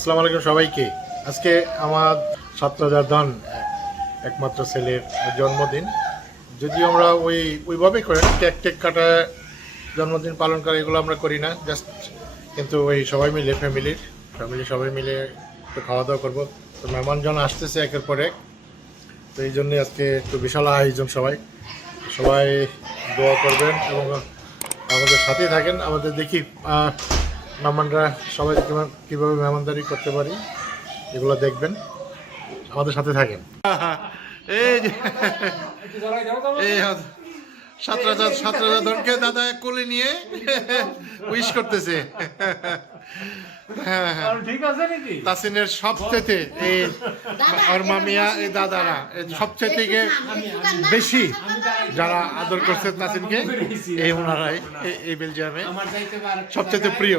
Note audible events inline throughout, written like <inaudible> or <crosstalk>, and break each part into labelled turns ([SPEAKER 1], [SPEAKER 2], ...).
[SPEAKER 1] আসসালামু আলাইকুম সবাইকে। আজকে আমার ছাত্রজার ধন একমাত্র ছেলের জন্মদিন। যদিও আমরা ওই, ওইভাবে করি কেক টেক কাটা, জন্মদিন পালন করা এগুলো আমরা করি না, জাস্ট কিন্তু ওই সবাই মিলে ফ্যামিলির ফ্যামিলি সবাই মিলে একটু খাওয়া দাওয়া করব। তো মেহমানজন আসতেছে একের পর এক। তো এই জন্যে আজকে একটু বিশাল আয়োজন সবাই। সবাই দোয়া করবেন এবং আমাদের সাথেই থাকেন। আমাদের দেখি মেহমানরা সবাই কিভাবে- কীভাবে মেহমানদারি করতে পারি এগুলো দেখবেন। আমাদের সাথে থাকেন। এই যে সাতরাজা সাতরাজা ধনকে দাদা কোলে নিয়ে <laughs> উইশ করতেছে। হ্যাঁ হ্যাঁ।
[SPEAKER 2] ঠিক আছে নাকি?
[SPEAKER 1] তাসিনের সবচেয়ে এই আর মামিয়া এই দাদারা সবচেয়ে থেকে বেশি যারা আদর করছে তাসিনকে এই ওনারাই এই- বেলজিয়ামে সবচেয়ে প্রিয়।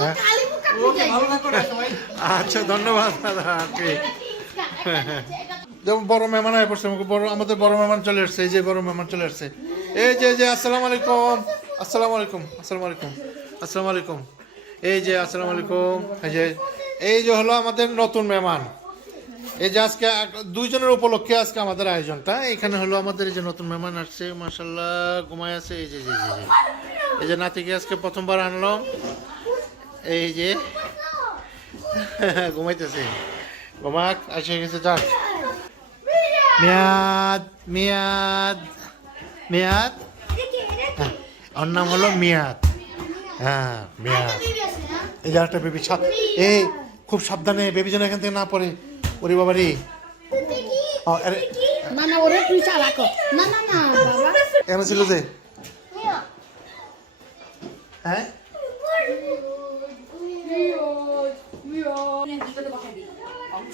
[SPEAKER 1] হ্যাঁ। আচ্ছা ধন্যবাদ দাদা যেমন বড় মেহমান আয় পড়ছে বড় আমাদের বড় মেহমান চলে আসছে এই যে বড় মেহমান চলে আসছে। এই যে যে আসসালামু আলাইকুম। আসসালামু আলাইকুম আসসালামু আলাইকুম আসসালামু আলাইকুম। এই যে আসসালামু আলাইকুম। এই যে এই যে হলো আমাদের নতুন মেহমান। এই যে আজকে দুইজনের উপলক্ষে আজকে আমাদের আয়োজনটা এখানে হলো আমাদের এই যে নতুন মেহমান আসছে মাসাল্লাহ ঘুমায় আছে এই যে যে যে এই যে। নাতিকে আজকে প্রথমবার আনলাম। এই যে <laughs> ঘুমাইতেছে। ঘুমাক এসে গেছে যাক মেয়াদ মেয়াদ মেয়াদ। হ্যাঁ, ওর নাম হলো মেয়াদ। হ্যাঁ মেয়াদ। এই যে একটা বেবি এই খুব সাবধানে বেবি যেন এখান থেকে না পড়ে। ওরে বাবারে ও, আরে,
[SPEAKER 3] না না ওরে তুই চালাক না না না বাবা।
[SPEAKER 1] এখানে ছিল যে। হ্যাঁ?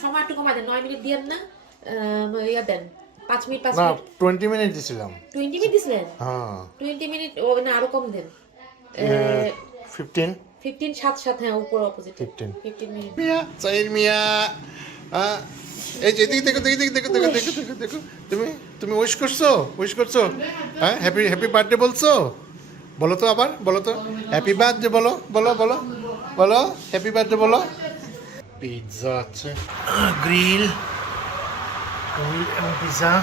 [SPEAKER 4] সময় একটু কমাই দেন নয় মিনিট দিয়েন না। ইয়া দেন পাঁচ মিনিট পাঁচ মিনিট।
[SPEAKER 1] টোয়েন্টি মিনিট দিছিলাম।
[SPEAKER 4] টোয়েন্টি মিনিট দিছিলেন?
[SPEAKER 1] হ্যাঁ।
[SPEAKER 4] টোয়েন্টি মিনিট ও না আরও কম দেন।
[SPEAKER 1] ফিফটিন
[SPEAKER 4] ফিফটিন
[SPEAKER 1] তুমি তুমি উইশ করছ? উইশ করছ? হ্যাঁ হ্যাপি বলো তো হ্যাপি বার্থডে বলো বলো বলো বলো। হ্যাপি বার্থডে বলো। পিৎজা আছে। গ্রিল এবং পিৎজা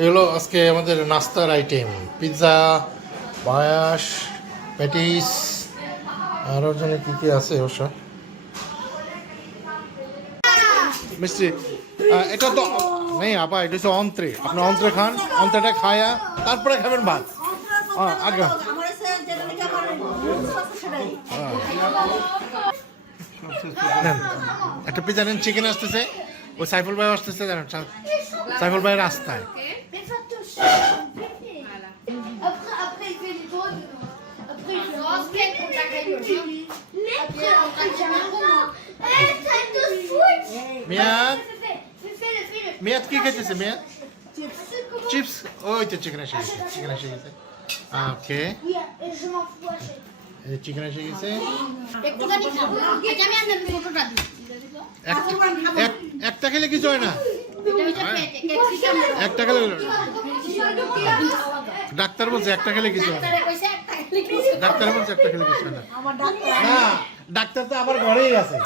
[SPEAKER 1] এগুলো আজকে আমাদের নাস্তার আইটেম পিৎজা পায়াস প্যাটিস আর ওর জন্য কী কী আছে অবশ্য মিষ্টি এটা তো নেই, আপা, এটা হচ্ছে অন্ত্রে। আপনি অন্ত্রে খান, অন্ত্রেটা খায়া তারপরে খাবেন ভাত। আগে। একটা পিজা নেন চিকেন আসতেছে ও সাইফুল ভাই আসতেছে জানেন সাইফুল ভাই রাস্তায়। মেয়াদ মেয়াদ কি খেতেছে মেয়াদ ওই তো চিকেন এসে গেছে চিকেন এসে গেছে। ওকে। চিকেন এসে গেছে। এক- একটা খেলে কিছু হয় না? একটা খেলে ডাক্তার বলছে একটা খেলে কিছু হয় না।
[SPEAKER 3] ডাক্তারে
[SPEAKER 1] বলছে একটা খেলে কিছু হয় না। না ডাক্তার তো আবার ঘরেই আছে।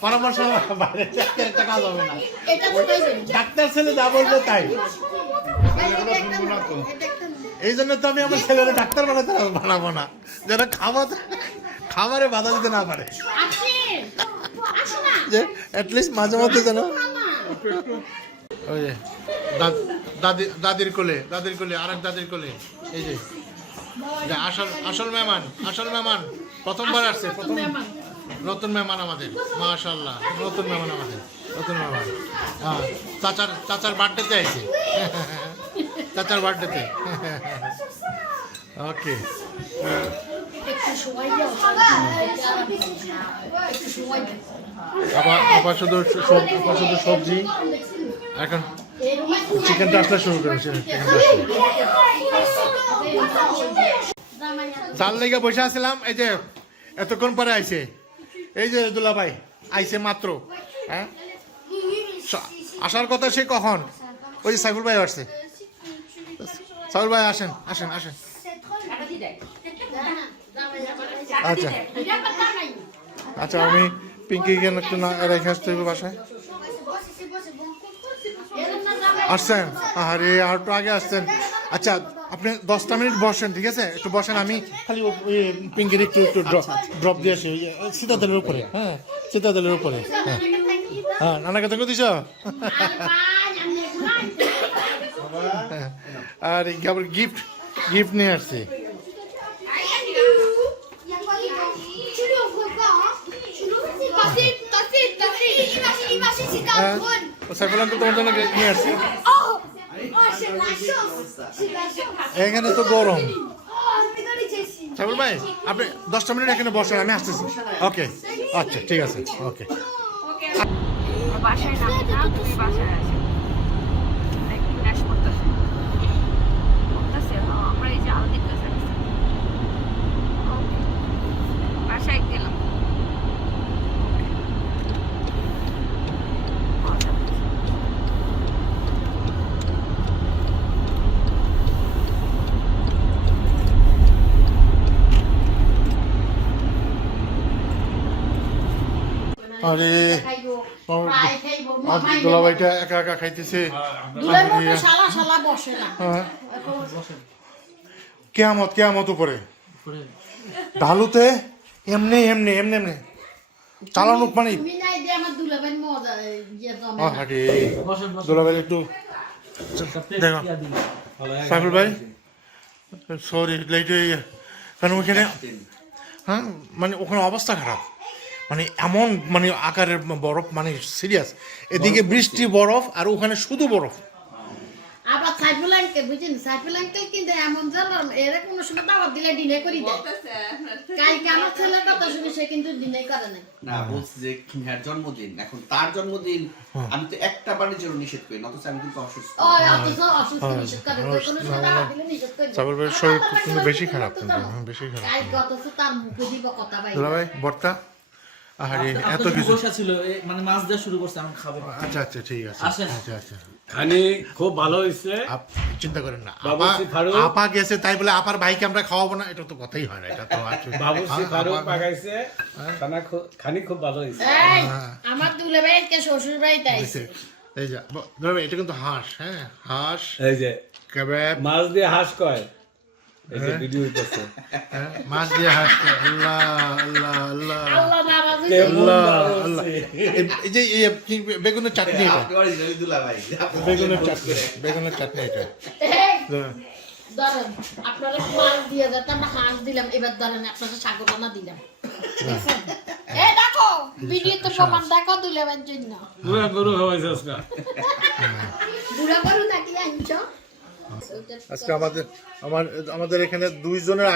[SPEAKER 1] পরামর্শ বাইরে একটা কাজ হবে না। ডাক্তার ছেলে যা বলবে তাই। এই জন্য তো আমি আমার ছেলের ডাক্তার বানাতে বানাবো না। যেন খাবার খাবারে বাধা দিতে না পারে। যে অ্যাটলিস্ট মাঝে মধ্যে যেন ওই যে দাদ- দাদি দাদির কোলে দাদির কোলে আরেক দাদির কোলে। এই যে যে আসল আসল মেহমান আসল মেহমান প্রথমবার আসছে প্রথম নতুন মেহমান আমাদের মাশাল্লাহ নতুন মেহমান আমাদের নতুন মেহমান। হ্যাঁ চাচার চাচার বার্থডেতে আইছে। চাচার বার্থডেতে ওকে। আবার আবার শুধু আবার শুধু সবজি এখন চিকেনটা আসলে শুরু করেছে চিকেনটা চাল লেগে বসে আসছিলাম এই যে এতক্ষণ পরে আইছে। এই যে দুলা ভাই আইসে মাত্র হ্যাঁ? আসার কথা সে কখন? ওই যে সাইফুল ভাই আসছে। সাইফুল ভাই, আসেন আসেন আসেন। আচ্ছা। আচ্ছা আমি পিঙ্কি কেন একটু রেখে আসতে হবে বাসায়? আসছেন? আরে আর একটু আগে আসছেন। আচ্ছা আপনি দশটা মিনিট বসেন ঠিক আছে? একটু বসেন আমি খালি পিঙ্কির একটু একটু ড্রপ দিয়ে আসি। যে উপরে হ্যাঁ সীতাদেলের উপরে হ্যাঁ। হ্যাঁ নানাকে তো দিছ আর এই আবার গিফট গিফট নিয়ে আসছি? হ্যাঁ সাইফুল আঙ্কেল তোমার জন্য নিয়ে আসছি। এখানে তো গরম। সাবুল ভাই আপনি দশটা মিনিট এখানে বসেন আমি আসতেছি। ওকে আচ্ছা ঠিক আছে ওকে।
[SPEAKER 5] বাসায় না বাসায় আসো একটু ন্যাশ করতেছে করতেছে হ্যাঁ আমরা এই যে আল দিতেছে ওকে বাসায় গেলাম
[SPEAKER 1] আরে দুলাভাইটা একা একা খাইতেছে।
[SPEAKER 3] শালা শালা বসে না।
[SPEAKER 1] হ্যাঁ। কেয়ামত কেয়ামত উপরে। ঢালুতে এমনি এমনি এমনি এমনি। চালানো মানে
[SPEAKER 3] মজা ইয়ে
[SPEAKER 1] দুলাভাই একটু দেখো। সাইফুল ভাই? সরি লেট হয়ে কারণ ওইখানে হ্যাঁ মানে ওখানে অবস্থা খারাপ। মানে এমন মানে আকারের বরফ মানে সিরিয়াস এদিকে বৃষ্টি বরফ আর ওখানে শুধু বরফ।
[SPEAKER 3] আবার সাইফুল আঙ্কেল বুঝছেন? সাইফুল আঙ্কেল কিন্তু এমন জ্বালার এরা কোনো সময় দাওয়াত দিলে ডিনে করি দেয়। কালকে আমার ছেলের কথা শুনে সে কিন্তু ডিনে করে না
[SPEAKER 6] না বলছি যে হ্যাঁ জন্মদিন এখন তার জন্মদিন আমি তো একটা বারের জন্য নিষেধ করি না অথচ আমি কিন্তু অসুস্থ।
[SPEAKER 3] ও অথচ অসুস্থ নিষেধ করে কোনো সময় দাওয়াত দিলে নিষেধ করে
[SPEAKER 1] সাইফুল ভাইয়ের শরীর কিন্তু বেশি খারাপ কিন্তু হ্যাঁ, বেশি খারাপ
[SPEAKER 3] কালকে অথচ তার মুখে দিব কথা ভাই।
[SPEAKER 1] দুলাভাই বর্তা আরে এত কিছু।
[SPEAKER 7] বসা ছিল মানে মাছ দেওয়া শুরু করছে আমি খাব।
[SPEAKER 1] আচ্ছা আচ্ছা ঠিক আছে। আচ্ছা আচ্ছা।
[SPEAKER 2] খানি খুব ভালো হয়েছে।
[SPEAKER 1] চিন্তা করেন না। আপা আপা গেছে তাই বলে আপার ভাইকে আমরা খাওয়াবো না এটা তো কথাই হয় না এটা তো
[SPEAKER 2] বাবুসি
[SPEAKER 1] হ্যাঁ,
[SPEAKER 2] ফারুক পাকাইছে খানা খানি খুব ভালো হয়েছে।
[SPEAKER 3] এই আমার দুলাভাই কে শ্বশুর আইছে।
[SPEAKER 1] এই যে ব- ধরো এটা কিন্তু হাঁস হ্যাঁ হাঁস
[SPEAKER 2] এই যে
[SPEAKER 1] কাবাব
[SPEAKER 2] মাছ দিয়ে হাঁস কয়? এই যে ভিডিও
[SPEAKER 1] হ্যাঁ, মাছ দিয়ে হাঁস আল্লাহ আল্লাহ আল্লাহ। এই- যে বেগুনের চাটনি এটা? বেগুনের চাটনি। বেগুনের চাটনি এটা। হ্যাঁ।
[SPEAKER 3] ধরেন আপনারা মাছ দিয়ে যাতে আমরা হাঁস দিলাম। এবার ধরেন রান্না দিলাম। দেখছেন? এই দেখো ভিডিওতে প্রমাণ দেখো দুলাবের জন্য।
[SPEAKER 2] পুরা গরু খাওয়াইছে আজকে।
[SPEAKER 3] বুড়া গরু নাকি আনছো?
[SPEAKER 1] আজকে আমাদের আমার আমাদের এখানে দুইজনের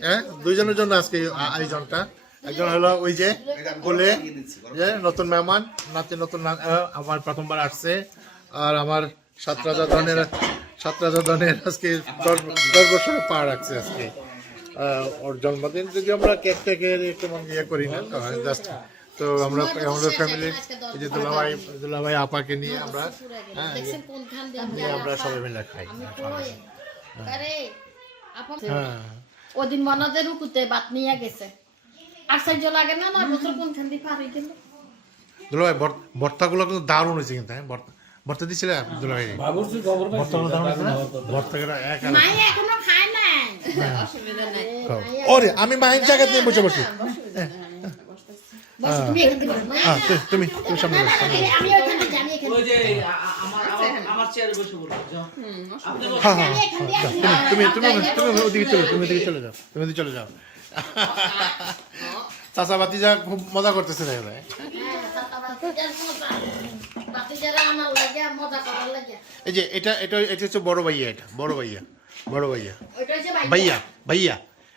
[SPEAKER 1] হ্যাঁ দুইজনের জন্য আজকে আয়োজনটা। একজন হলো ওই যে কোলে যে নতুন মেহমান নাতি নতুন আমার প্রথমবার আসছে আর আমার সাত রাজা ধনের সাত রাজা ধনের আজকে দশ বছরে পা রাখছে আজকে। ওর জন্মদিন যদি আমরা কেক টেকের একটু ইয়ে করি না জাস্ট তো আমরা আমাদের ফ্যামিলির এই যে দুলাভাই দুলাভাই আপাকে নিয়ে আমরা হ্যাঁ নিয়ে আমরা সবাই মিলে খাই
[SPEAKER 3] আরে আপন
[SPEAKER 1] হ্যাঁ।
[SPEAKER 3] ওদিন মনাদের উকুতে বাত নিয়ে গেছে। আশ্চর্য লাগে না নয় বছর কোনখান দিয়ে পার হয়ে গেল
[SPEAKER 1] ভর- ভর্তাগুলো কিন্তু দারুণ হয়েছে কিন্তু হ্যাঁ ভর্তা ভর্তা দিছিলে
[SPEAKER 2] খবর পাইছি
[SPEAKER 1] ভর্তাগুলো দারুণ হয়েছে না ভর্তাগুলো এক
[SPEAKER 3] মাই এখনও খায় নাই
[SPEAKER 1] ওরে আমি মায়ের জায়গা নিয়ে বসে বসি
[SPEAKER 3] তুমি। না,
[SPEAKER 1] হ্যাঁ
[SPEAKER 3] না,
[SPEAKER 1] তুমি তুমি সামনে। হ্যাঁ হ্যাঁ
[SPEAKER 3] আসি।
[SPEAKER 1] তুমি তুমি তুমি ওদিকে চলে তুমি ওদিকে চলে যাও তুমি ওদিকে চলে যাও <laughs> চাচা বাতিজা খুব মজা করতেছে দেখা যায়
[SPEAKER 3] করার লাগে
[SPEAKER 1] এই যে এটা এটা এটা হচ্ছে বড় ভাইয়া এটা বড় ভাইয়া বড় ভাইয়া। ভাইয়া ভাইয়া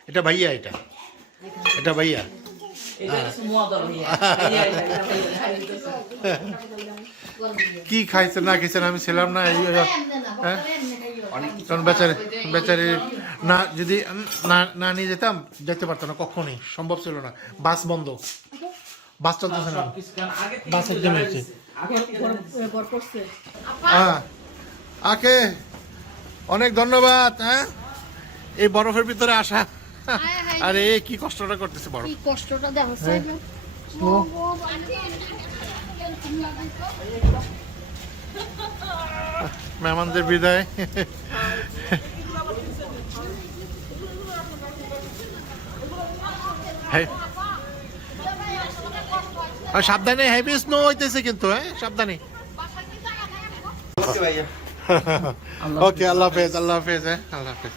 [SPEAKER 1] এটা ভাইয়া এটা এটা ভাইয়া। কি খাইছে না খাইছেন আমি ছিলাম না এই হ্যাঁ? কারণ বেচারে বেচারে না যদি না না নিয়ে যেতাম যেতে পারতো না কখনই সম্ভব ছিল না। বাস বন্ধ। বাস চলতেছে না। বাসের জন্য হয়েছে। হ্যাঁ আকে অনেক ধন্যবাদ হ্যাঁ? এই বরফের ভিতরে আসা। <laughs> আরে কি কষ্টটা করতেছে বরফ
[SPEAKER 3] কি কষ্টটা? দেখো
[SPEAKER 1] মেহমানদের বিদায়। <laughs> হ্যাঁ। আর সাবধানে হেভি স্নো হইতেছে কিন্তু হ্যাঁ সাবধানে।
[SPEAKER 6] ওকে
[SPEAKER 1] ওকে <laughs> আল্লাহ হাফেজ আল্লাহ হাফেজ হ্যাঁ আল্লাহ হাফেজ।